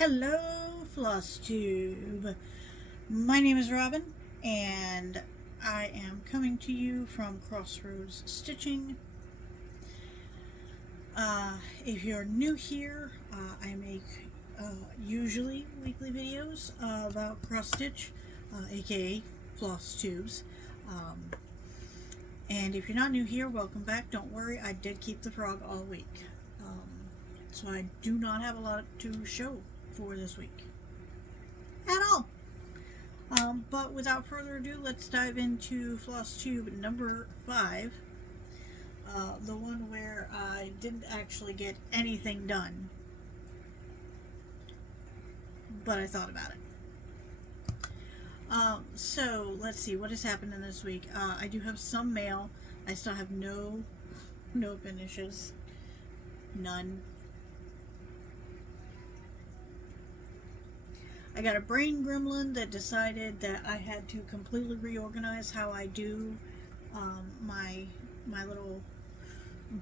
Hello, Flosstube. My name is Robin, and I am coming to you from Crossroads Stitching. If you're new here, I make usually weekly videos about cross stitch, aka Flosstubes. Um, and if you're not new here, welcome back. Don't worry, I did keep the frog all week. So I do not have a lot to show for this week at all. But without further ado, let's dive into Flosstube number 5. The one where I didn't actually get anything done, but I thought about it. So let's see what has happened in this week. I do have some mail. I still have no finishes. None. I got a brain gremlin that decided that I had to completely reorganize how I do my little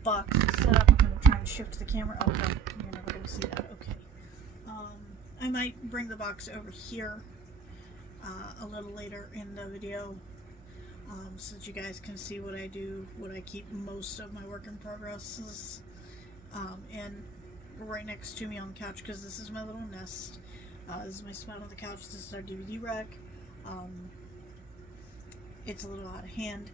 box setup. I'm going to try and shift the camera. Oh no, you're never going to see that. Okay. I might bring the box over here a little later in the video so that you guys can see what I do, what I keep most of my work in progress and right next to me on the couch, because this is my little nest. This is my spot on the couch. This is our DVD rack. It's a little out of hand.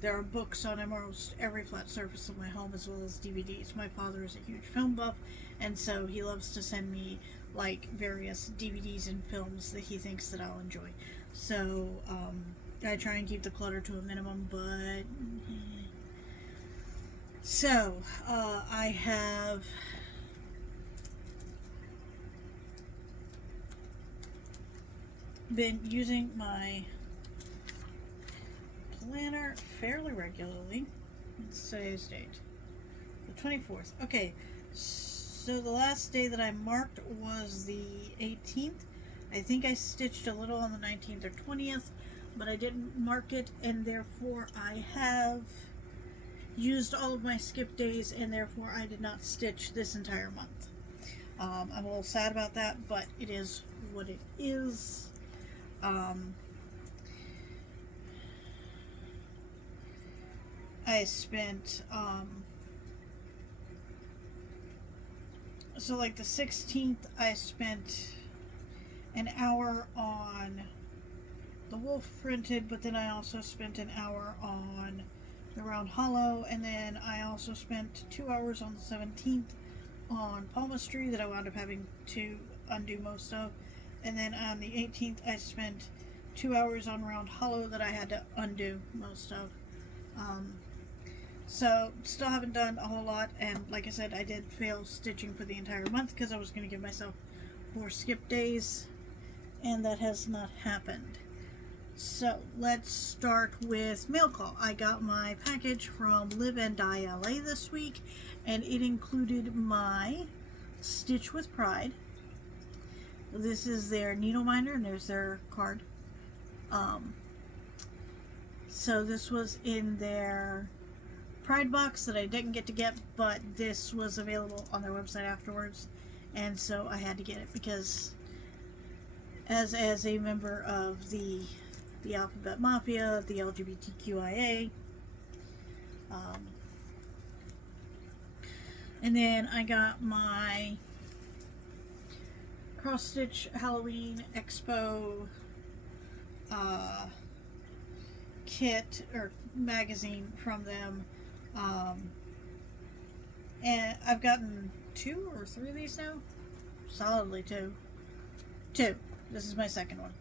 There are books on almost every flat surface of my home, as well as DVDs. My father is a huge film buff, and so he loves to send me like various DVDs and films that he thinks that I'll enjoy. So I try and keep the clutter to a minimum, but so I have been using my planner fairly regularly. It's today's date, the 24th. Okay, so the last day that I marked was the 18th. I think I stitched a little on the 19th or 20th, but I didn't mark it, and therefore I have used all of my skip days, and therefore I did not stitch this entire month. I'm a little sad about that, but it is what it is. I spent, so like the 16th, I spent an hour on the wolf printed, but then I also spent an hour on the round hollow, and then I also spent 2 hours on the 17th on palmistry that I wound up having to undo most of. And then on the 18th, I spent 2 hours on round hollow that I had to undo most of. So still haven't done a whole lot, and like I said, I did fail stitching for the entire month because I was going to give myself 4 skip days, and that has not happened. So let's start with mail call. I got my package from Live and Die LA this week, and it included my Stitch with Pride. This is their needle minder, and there's their card. So this was in their Pride box that I didn't get, but this was available on their website afterwards, and so I had to get it because as a member of the Alphabet Mafia, the LGBTQIA, and then I got my Cross Stitch Halloween Expo kit or magazine from them, and I've gotten 2 or 3 of these now. Solidly 2. This is my second one.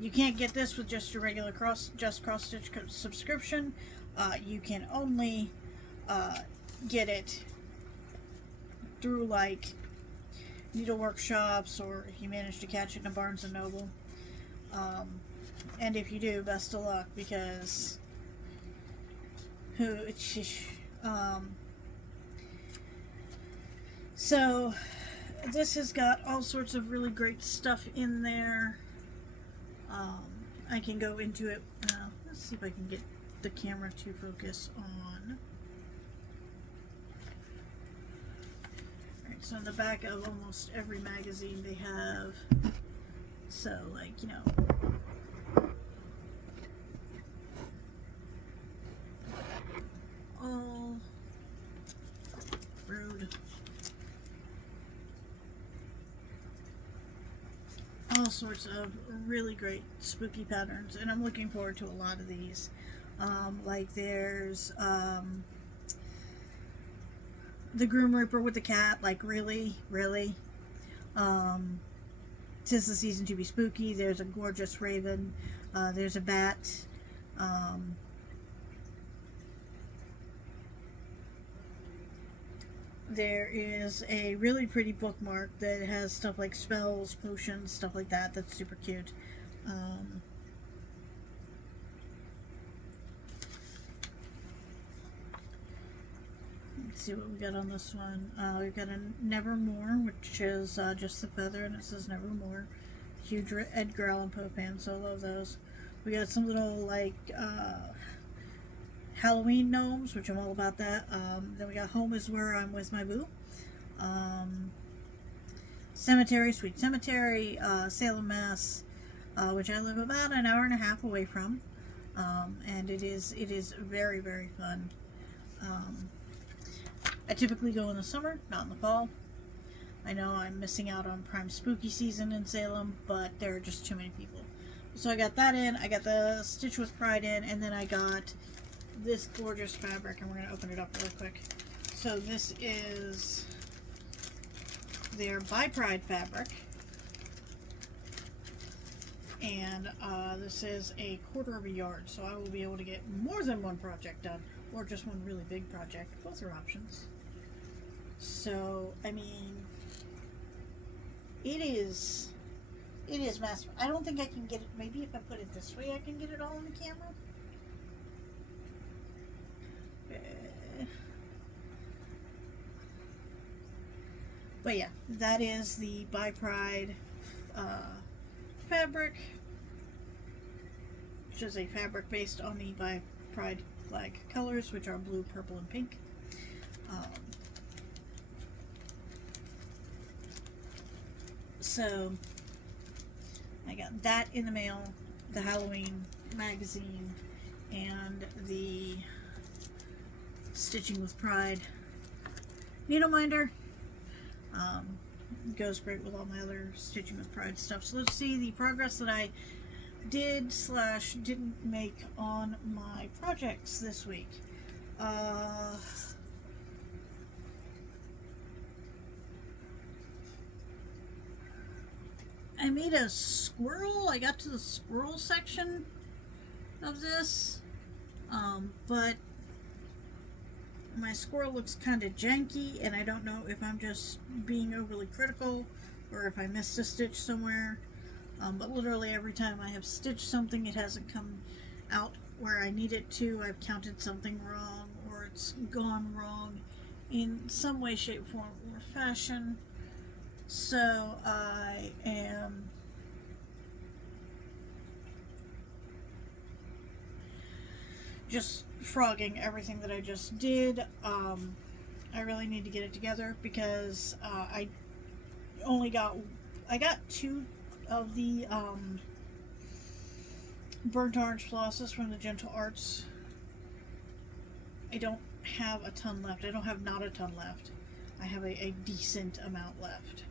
You can't get this with just your regular cross stitch subscription. You can only get it through like needle workshops, or if you manage to catch it in a Barnes and Noble. And if you do, best of luck, because so this has got all sorts of really great stuff in there. I can go into it. Let's see if I can get the camera to focus on So in the back of almost every magazine they have, so like, you know, all rude. All sorts of really great spooky patterns, and I'm looking forward to a lot of these. Like there's the Grim Reaper with the cat, like really? 'Tis the season to be spooky. There's a gorgeous raven. There's a bat. There is a really pretty bookmark that has stuff like spells, potions, stuff like that. That's super cute. Let's see what we got on this one. We've got a Nevermore, which is just the feather, and it says Nevermore. Huge Edgar Allan Poe fan, so I love those. We got some little like Halloween gnomes, which I'm all about that. Then we got Home is Where I'm With My Boo. Cemetery, Sweet Cemetery, Salem, Mass, which I live about an hour and a half away from. And it is very, very fun. I typically go in the summer, not in the fall. I know I'm missing out on prime spooky season in Salem, but there are just too many people. So I got that in, I got the Stitch with Pride in, and then I got this gorgeous fabric, and we're going to open it up really quick. So this is their By Pride fabric, and this is a 1/4 of a yard, so I will be able to get more than one project done, or just one really big project. Both are options. So, I mean, it is massive. I don't think I can get it. Maybe if I put it this way, I can get it all on the camera. But yeah, that is the By Pride fabric, which is a fabric based on the By Pride flag colors, which are blue, purple, and pink. So I got that in the mail, the Halloween magazine, and the Stitching with Pride needle minder. Goes great with all my other Stitching with Pride stuff. So let's see the progress that I did/didn't make on my projects this week. I made a squirrel. I got to the squirrel section of this, but my squirrel looks kind of janky, and I don't know if I'm just being overly critical or if I missed a stitch somewhere. But literally every time I have stitched something, it hasn't come out where I need it to. I've counted something wrong, or it's gone wrong in some way, shape, form, or fashion. So I am just frogging everything that I just did. I really need to get it together because I got 2 of the burnt orange flosses from the Gentle Arts. I don't have a ton left. I don't have not a ton left. I have a decent amount left.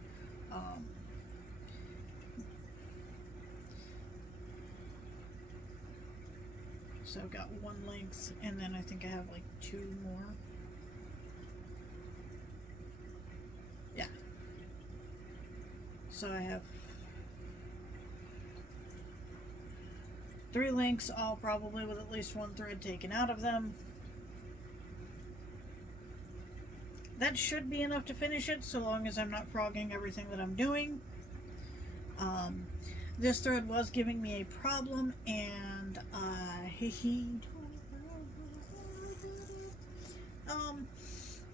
So I've got 1 length, and then I think I have like 2 more. Yeah. So I have 3 links, all probably with at least 1 thread taken out of them. That should be enough to finish it, so long as I'm not frogging everything that I'm doing. This thread was giving me a problem, and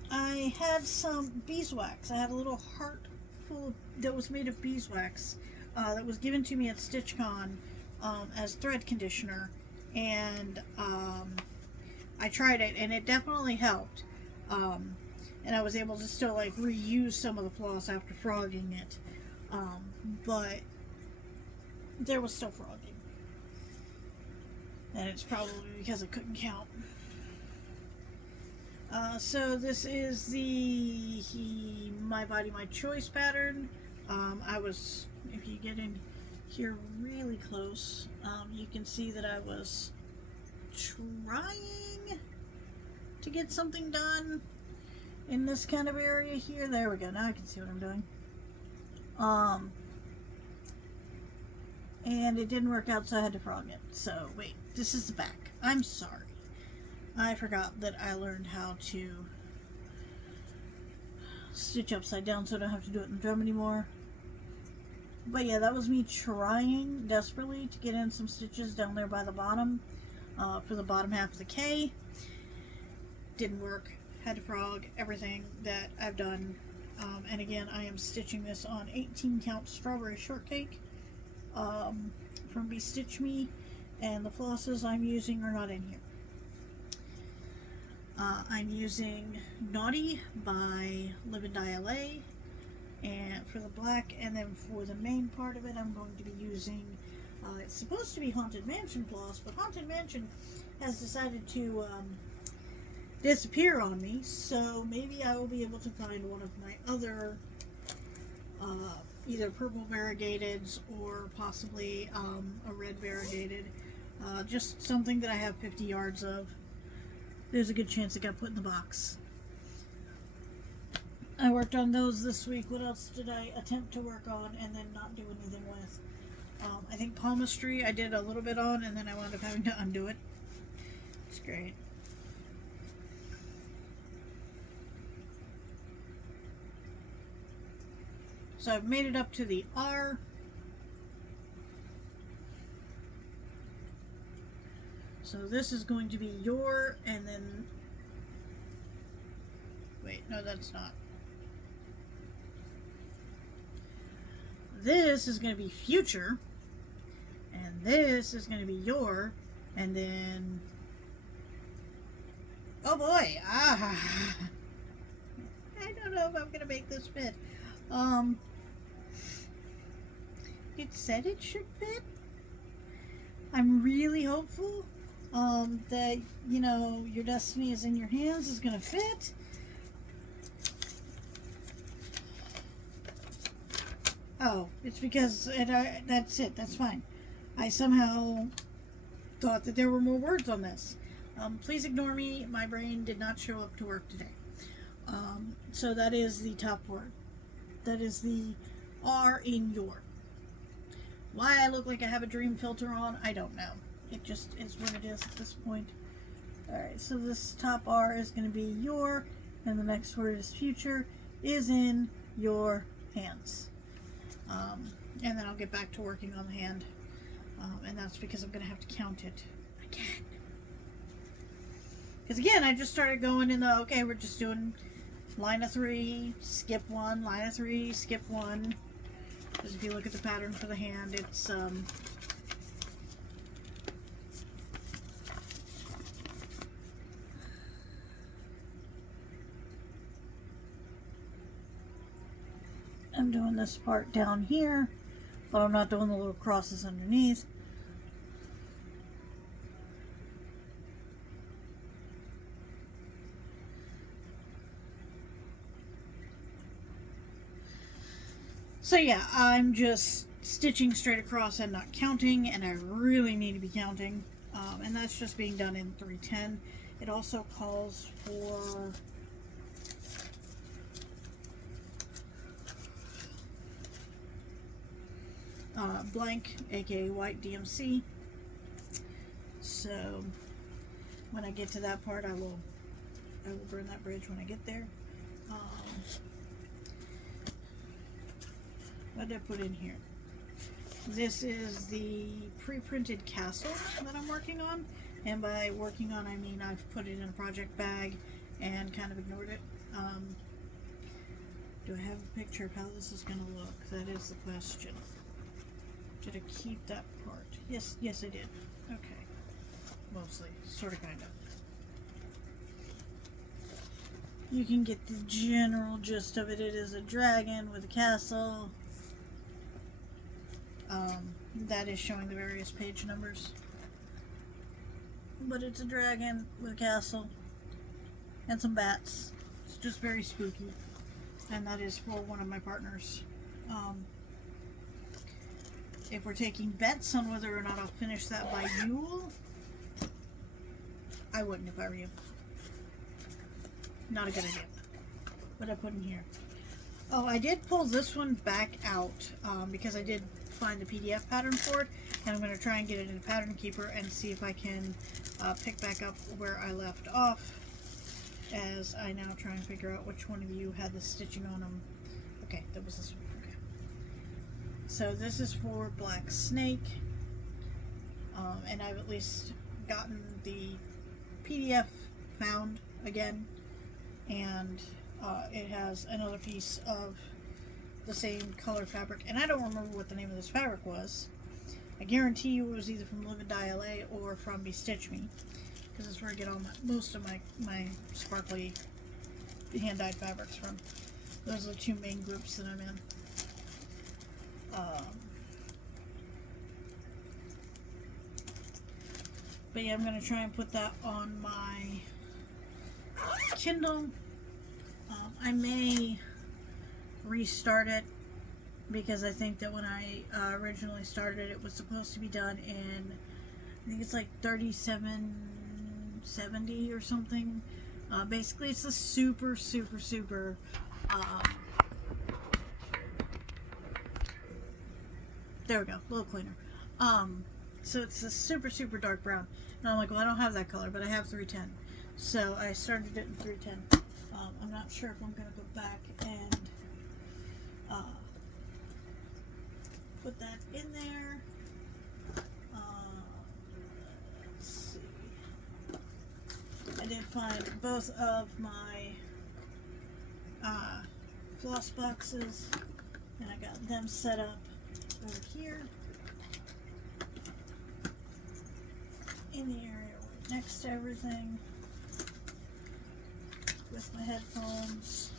I had some beeswax. I had a little heart full that was made of beeswax that was given to me at StitchCon as thread conditioner, and I tried it, and it definitely helped. and I was able to still like reuse some of the floss after frogging it, but there was still frogging, and it's probably because I couldn't count. So this is the My Body My Choice pattern. If you get in here really close, you can see that I was trying to get something done in this kind of area here. There we go. Now I can see what I'm doing. And it didn't work out, so I had to frog it. So wait, this is the back. I'm sorry. I forgot that I learned how to stitch upside down, so I don't have to do it in the drum anymore. But yeah, that was me trying desperately to get in some stitches down there by the bottom, for the bottom half of the K. Didn't work. Had to frog everything that I've done. And again, I am stitching this on 18 count strawberry shortcake from Be Stitch Me, and the flosses I'm using are not in here. I'm using Naughty by Live and Die LA and for the black, and then for the main part of it I'm going to be using it's supposed to be Haunted Mansion floss, but Haunted Mansion has decided to disappear on me, so maybe I will be able to find one of my other either purple variegateds or possibly a red variegated, just something that I have 50 yards of. There's a good chance it got put in the box. I worked on those this week. What else did I attempt to work on and then not do anything with? I think palmistry I did a little bit on, and then I wound up having to undo it. It's great. So I've made it up to the R. So this is going to be your, and then, wait, no, that's not. This is going to be future, and this is going to be your, and then, oh boy, I don't know if I'm going to make this fit. It said it should fit. I'm really hopeful that, you know, your destiny is in your hands is going to fit. Oh, it's because that's it. That's fine. I somehow thought that there were more words on this. Please ignore me. My brain did not show up to work today. So that is the top word. That is the R in your. Why I look like I have a dream filter on, I don't know. It just is what it is at this point. Alright, so this top R is going to be your, and the next word is future, is in your hands. And then I'll get back to working on the hand. And that's because I'm going to have to count it again. Because again, I just started going in the, okay, we're just doing line of 3, skip 1, line of 3, skip 1. Because if you look at the pattern for the hand, it's I'm doing this part down here, but I'm not doing the little crosses underneath. So yeah, I'm just stitching straight across and not counting, and I really need to be counting, and that's just being done in 310. It also calls for blank, aka white DMC. So when I get to that part, I will burn that bridge when I get there. What did I put in here? This is the pre-printed castle that I'm working on, and by working on I mean I've put it in a project bag and kind of ignored it. Do I have a picture of how this is going to look? That is the question. Did I keep that part? Yes, I did. Okay. Mostly. Sort of, kind of. you can get the general gist of it. It is a dragon with a castle. That is showing the various page numbers. But it's a dragon with a castle and some bats. It's just very spooky. And that is for one of my partners. If we're taking bets on whether or not I'll finish that by Yule, I wouldn't if I were you. Not a good idea. What I put in here. Oh, I did pull this one back out because I did find the PDF pattern for it, and I'm going to try and get it in Pattern Keeper and see if I can pick back up where I left off, as I now try and figure out which one of you had the stitching on them. Okay, that was this one. Okay. So this is for Black Snake, and I've at least gotten the PDF found again, and it has another piece of the same color fabric, and I don't remember what the name of this fabric was. I guarantee you it was either from Live and Die LA or from Bestitch Me, because that's where I get all most of my sparkly hand-dyed fabrics from. Those are the two main groups that I'm in. But yeah, I'm going to try and put that on my Kindle. I may restart it, because I think that when I originally started it was supposed to be done in, I think it's like 3770 or something. Basically it's a super there we go, a little cleaner. So it's a super dark brown, and I'm like, well, I don't have that color, but I have 310, so I started it in 310. I'm not sure if I'm going to go back and put that in there. Let's see. I did find both of my floss boxes, and I got them set up over here in the area right next to everything with my headphones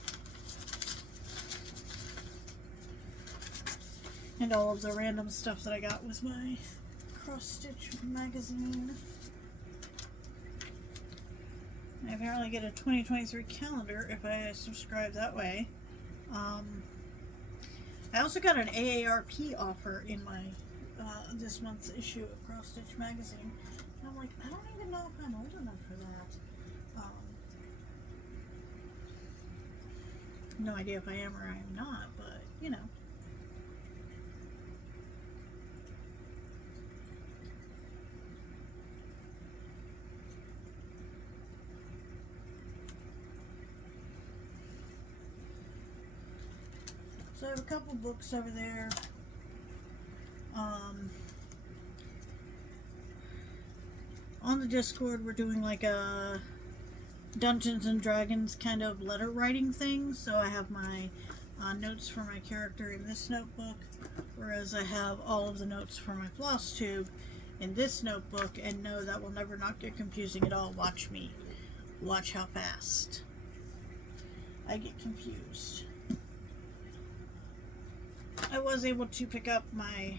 and all of the random stuff that I got with my cross stitch magazine. I apparently get a 2023 calendar if I subscribe that way. I also got an AARP offer in my this month's issue of Cross Stitch magazine, and I'm like, I don't even know if I'm old enough for that. No idea if I am or I am not, but you know. So I have a couple books over there. On the Discord, we're doing like a Dungeons and Dragons kind of letter writing thing. So I have my notes for my character in this notebook, whereas I have all of the notes for my Flosstube in this notebook. And no, that will never not get confusing at all. Watch me. Watch how fast I get confused. I was able to pick up my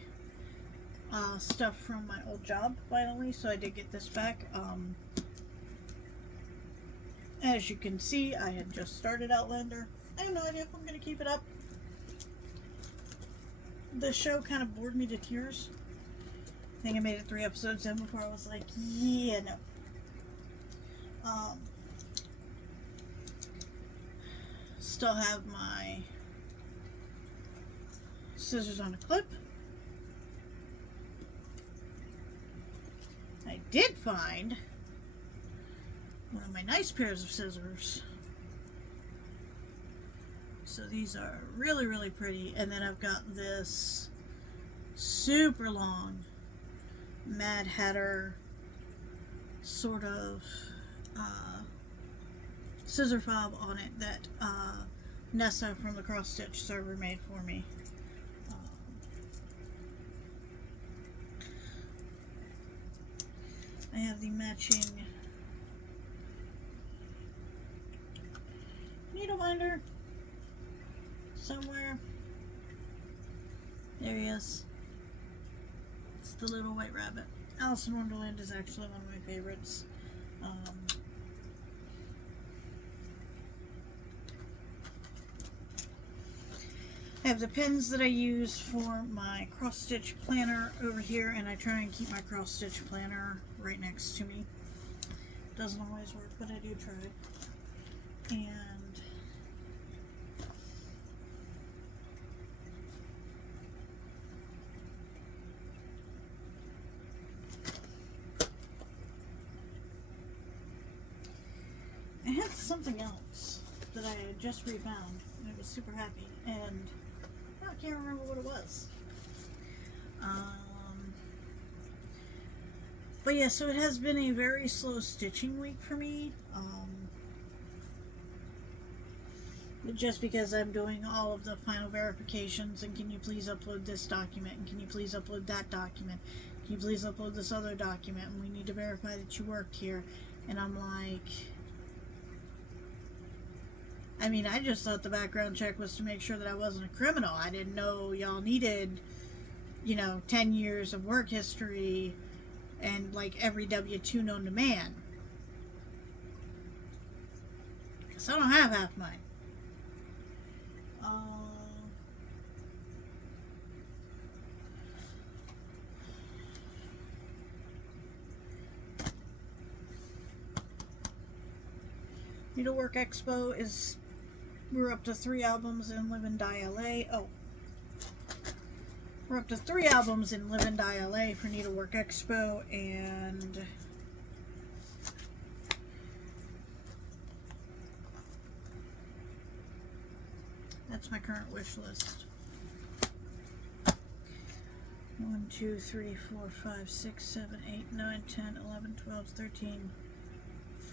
stuff from my old job finally, so I did get this back. As you can see, I had just started Outlander. I have no idea if I'm going to keep it up. The show kind of bored me to tears. I think I made it 3 episodes in before I was like, yeah, no. Still have my scissors on a clip. I did find one of my nice pairs of scissors. So these are really pretty. And then I've got this super long Mad Hatter sort of scissor fob on it that Nessa from the Cross Stitch server made for me. I have the matching binder somewhere. There he is. It's the little white rabbit. Alice in Wonderland is actually one of my favorites. I have the pins that I use for my cross-stitch planner over here, and I try and keep my cross-stitch planner right next to me. Doesn't always work, but I do try. And I had something else that I had just refound, and I was super happy, and I can't remember what it was. But yeah, so it has been a very slow stitching week for me. Just because I'm doing all of the final verifications, and can you please upload this document, and can you please upload that document, can you please upload this other document, and we need to verify that you worked here. And I'm like, I mean, I just thought the background check was to make sure that I wasn't a criminal. I didn't know y'all needed, 10 years of work history and like every W-2 known to man. Because I don't have half mine. Needlework Expo is, we're up to 3 albums in Live and Die LA. Oh, we're up to 3 albums in Live and Die LA for Needlework Expo, and that's my current wish list. 1, 2, 3, 4, 5, 6, 7, 8, 9, 10, 11, 12, 13,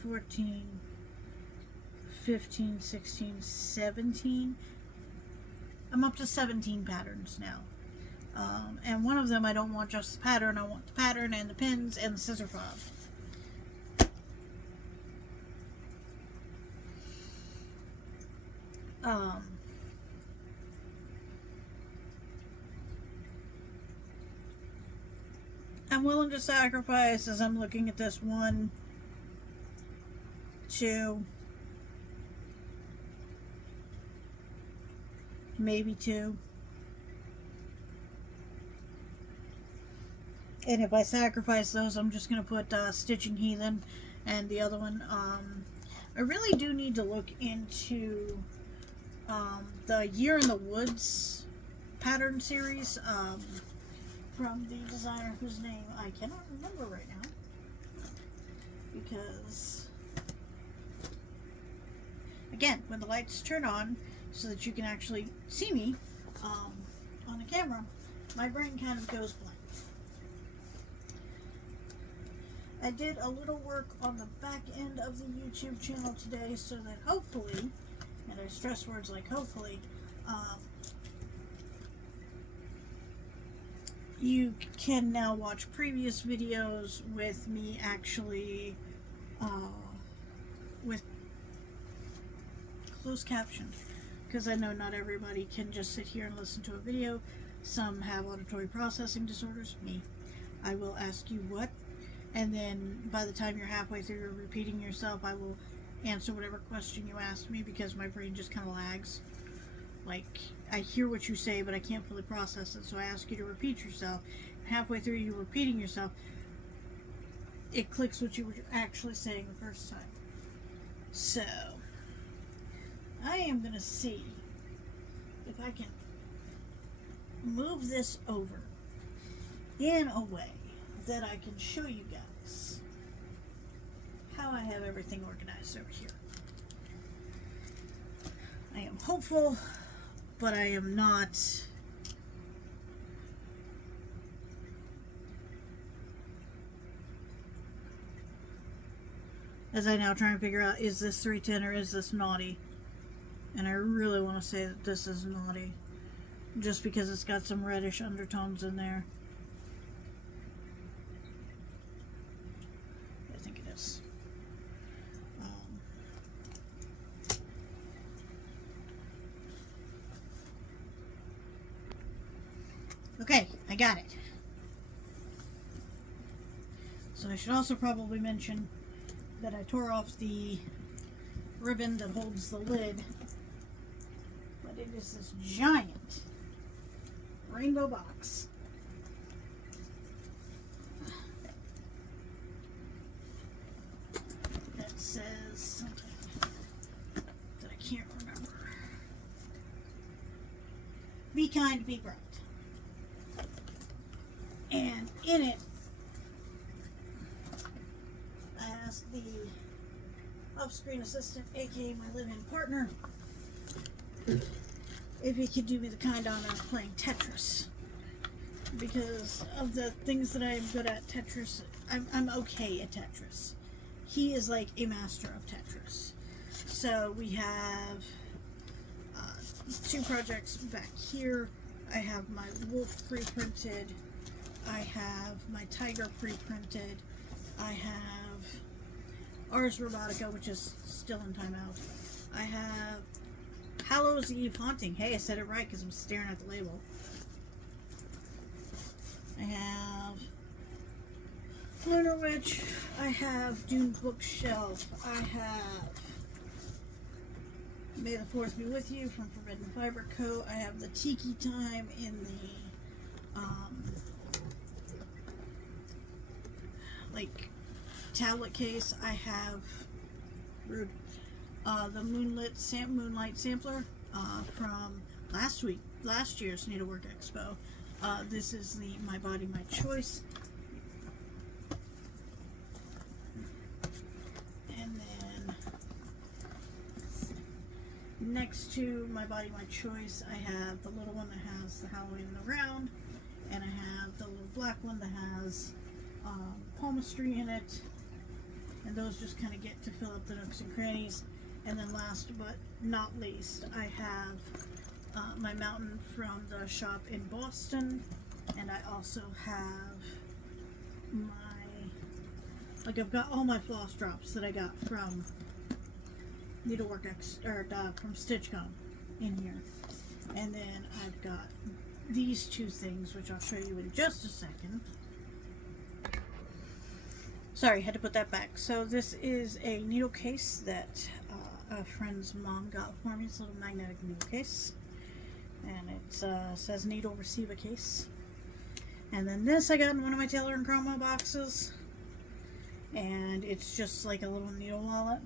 14, 15, 16, 17. I'm up to 17 patterns now. And one of them I don't want just the pattern, I want the pattern and the pins and the scissor fob. I'm willing to sacrifice, as I'm looking at this, 1, 2, maybe 2. And if I sacrifice those, I'm just going to put Stitching Heathen and the other one. I really do need to look into the Year in the Woods pattern series from the designer whose name I cannot remember right now. Because, again, when the lights turn on so that you can actually see me on the camera, my brain kind of goes blank. I did a little work on the back end of the YouTube channel today so that hopefully, and I stress words like hopefully, you can now watch previous videos with me actually with closed caption, because I know not everybody can just sit here and listen to a video. Some have auditory processing disorders. Me. I will ask you what, and then by the time you're halfway through you're repeating yourself, I will answer whatever question you asked me, because my brain just kind of lags. Like, I hear what you say, but I can't fully process it, so I ask you to repeat yourself. Halfway through you repeating yourself, it clicks what you were actually saying the first time. So, I am going to see if I can move this over in a way that I can show you guys how I have everything organized over here. I am hopeful, but I am not as I now try and figure out, is this 310 or is this naughty? And I really want to say that this is naughty, just because it's got some reddish undertones in there. I think it is. Okay, I got it. So I should also probably mention that I tore off the ribbon that holds the lid, but it is this giant rainbow box. That says something that I can't remember. Be kind, be bright. And in it, I asked the off-screen assistant, aka my live-in partner, if he could do me the kind honor of playing Tetris. Because of the things that I am good at, Tetris, I'm okay at Tetris. He is like a master of Tetris. So we have 2 projects back here. I have my wolf pre-printed. I have my tiger pre-printed. I have Ars Robotica, which is still in timeout. I have Hallows Eve Haunting. Hey, I said it right because I'm staring at the label. I have Lunar Witch. I have Dune Bookshelf. I have May the 4th Be With You from Forbidden Fiber Co. I have the Tiki Time in the like tablet case. I have rude the Moonlight Sampler from last year's Needlework Expo. This is the My Body, My Choice. And then next to My Body, My Choice, I have the little one that has the Halloween in the round, and I have the little black one that has palmistry in it, and those just kind of get to fill up the nooks and crannies. And then last but not least, I have my mountain from the shop in Boston, and I also have I've got all my floss drops that I got from from StitchCon in here. And then I've got these 2 things, which I'll show you in just a second. Sorry, had to put that back. So this is a needle case that a friend's mom got for me. It's a little magnetic needle case. And it says needle receiver case. And then this I got in one of my Taylor and Chroma boxes. And it's just like a little needle wallet.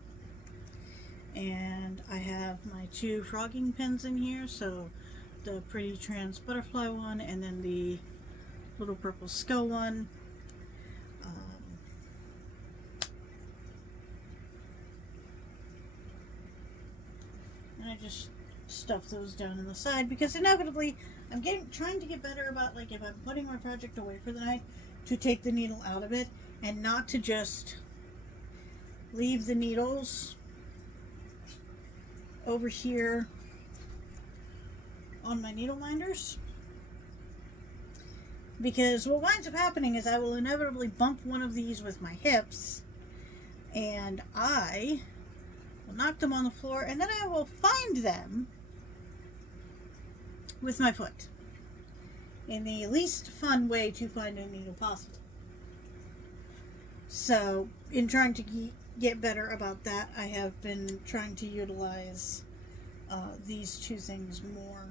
And I have my 2 frogging pins in here. So the pretty trans butterfly one, and then the little purple skull one. And I just stuff those down in the side because inevitably I'm trying to get better about, like, if I'm putting my project away for the night, to take the needle out of it and not to just leave the needles over here on my needle minders. Because what winds up happening is I will inevitably bump one of these with my hips, and I will knock them on the floor, and then I will find them with my foot in the least fun way to find a needle possible. So in trying to get better about that, I have been trying to utilize these 2 things more,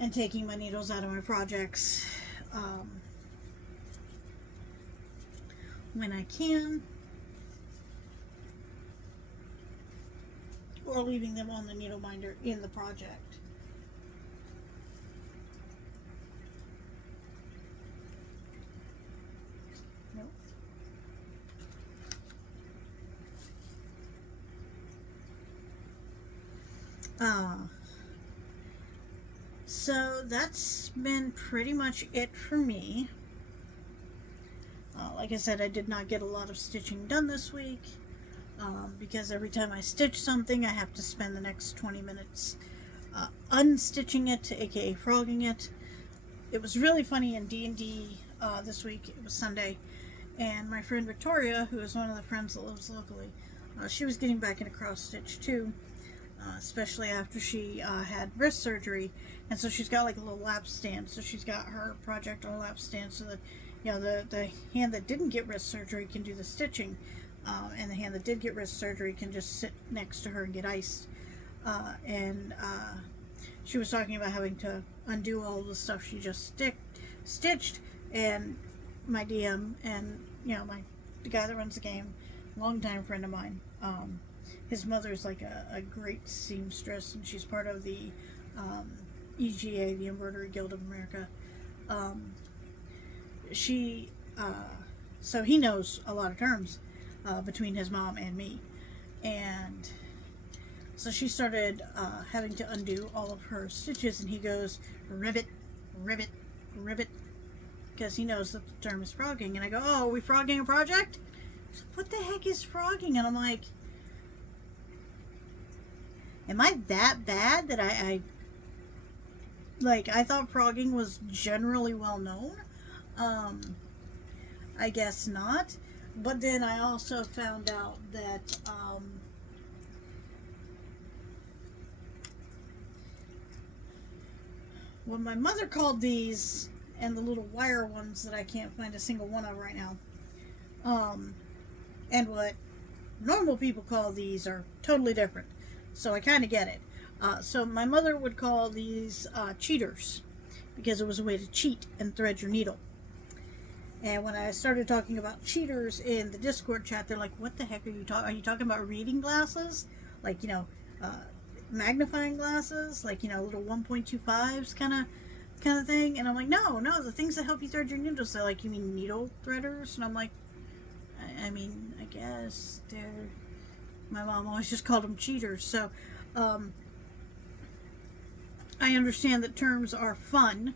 and taking my needles out of my projects when I can, or leaving them on the needle minder in the project. Nope. So that's been pretty much it for me. Like I said, I did not get a lot of stitching done this week. Because every time I stitch something, I have to spend the next 20 minutes unstitching it, aka frogging it. It was really funny in D&D this week. It was Sunday, and my friend Victoria, who is one of the friends that lives locally, she was getting back into cross stitch too. especially after she had wrist surgery. And so she's got like a little lap stand. So she's got her project on a lap stand so that, you know, the hand that didn't get wrist surgery can do the stitching. And the hand that did get wrist surgery can just sit next to her and get iced. She was talking about having to undo all the stuff she just stitched. And my DM and, you know, the guy that runs the game, longtime friend of mine, his mother's like a great seamstress, and she's part of the EGA, the Embroidery Guild of America. So he knows a lot of terms between his mom and me. And so she started having to undo all of her stitches, and he goes, rivet, rivet, rivet, because he knows that the term is frogging. And I go, oh, are we frogging a project? He's like, what the heck is frogging? And I'm like, am I that bad that I thought frogging was generally well known? I guess not. But then I also found out that what my mother called these, and the little wire ones that I can't find a single one of right now, and what normal people call these are totally different. So I kind of get it. So my mother would call these cheaters, because it was a way to cheat and thread your needle. And when I started talking about cheaters in the Discord chat, they're like, what the heck are you talking? Are you talking about reading glasses? Like, you know, magnifying glasses? Like, you know, little 1.25s kind of thing? And I'm like, no, the things that help you thread your needles. They're like, you mean needle threaders? And I'm like, I mean, I guess they're... My mom always just called them cheaters. So, I understand that terms are fun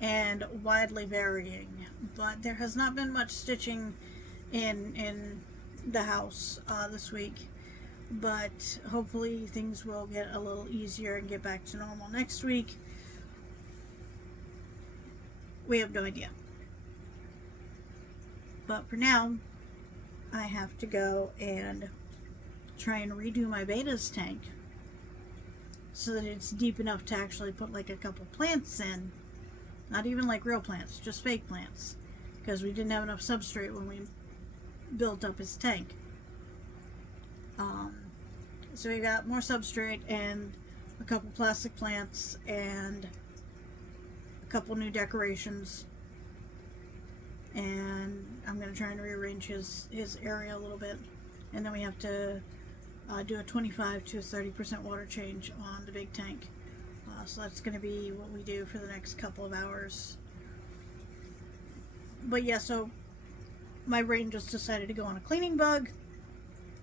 and widely varying, but there has not been much stitching in the house this week. But hopefully things will get a little easier and get back to normal next week. We have no idea. But for now, I have to go and try and redo my Beta's tank so that it's deep enough to actually put like a couple plants in. Not even like real plants, just fake plants, because we didn't have enough substrate when we built up his tank. So we got more substrate and a couple plastic plants and a couple new decorations, and I'm going to try and rearrange his area a little bit, and then we have to do a 25 to 30% water change on the big tank. So that's going to be what we do for the next couple of hours. But yeah, so my brain just decided to go on a cleaning bug,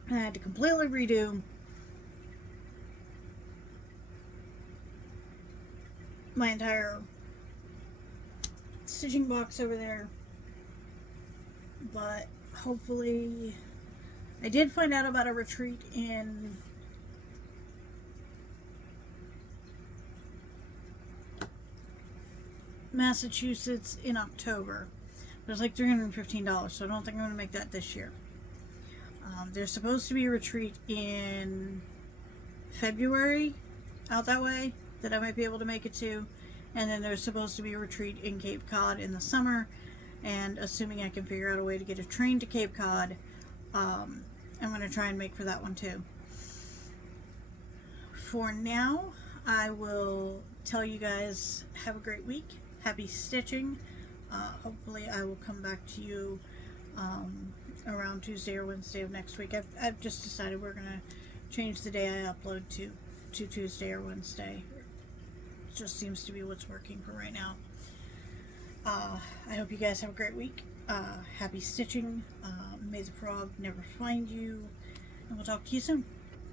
and I had to completely redo my entire stitching box over there. But hopefully, I did find out about a retreat in Massachusetts in October. It was like $315, so I don't think I'm going to make that this year. There's supposed to be a retreat in February out that way that I might be able to make it to, and then there's supposed to be a retreat in Cape Cod in the summer, and assuming I can figure out a way to get a train to Cape Cod, I'm going to try and make for that one too. For now, I will tell you guys, have a great week. Happy stitching. Hopefully I will come back to you around Tuesday or Wednesday of next week. I've just decided we're going to change the day I upload to Tuesday or Wednesday. It just seems to be what's working for right now. I hope you guys have a great week. Happy stitching. May the frog never find you. And we'll talk to you soon.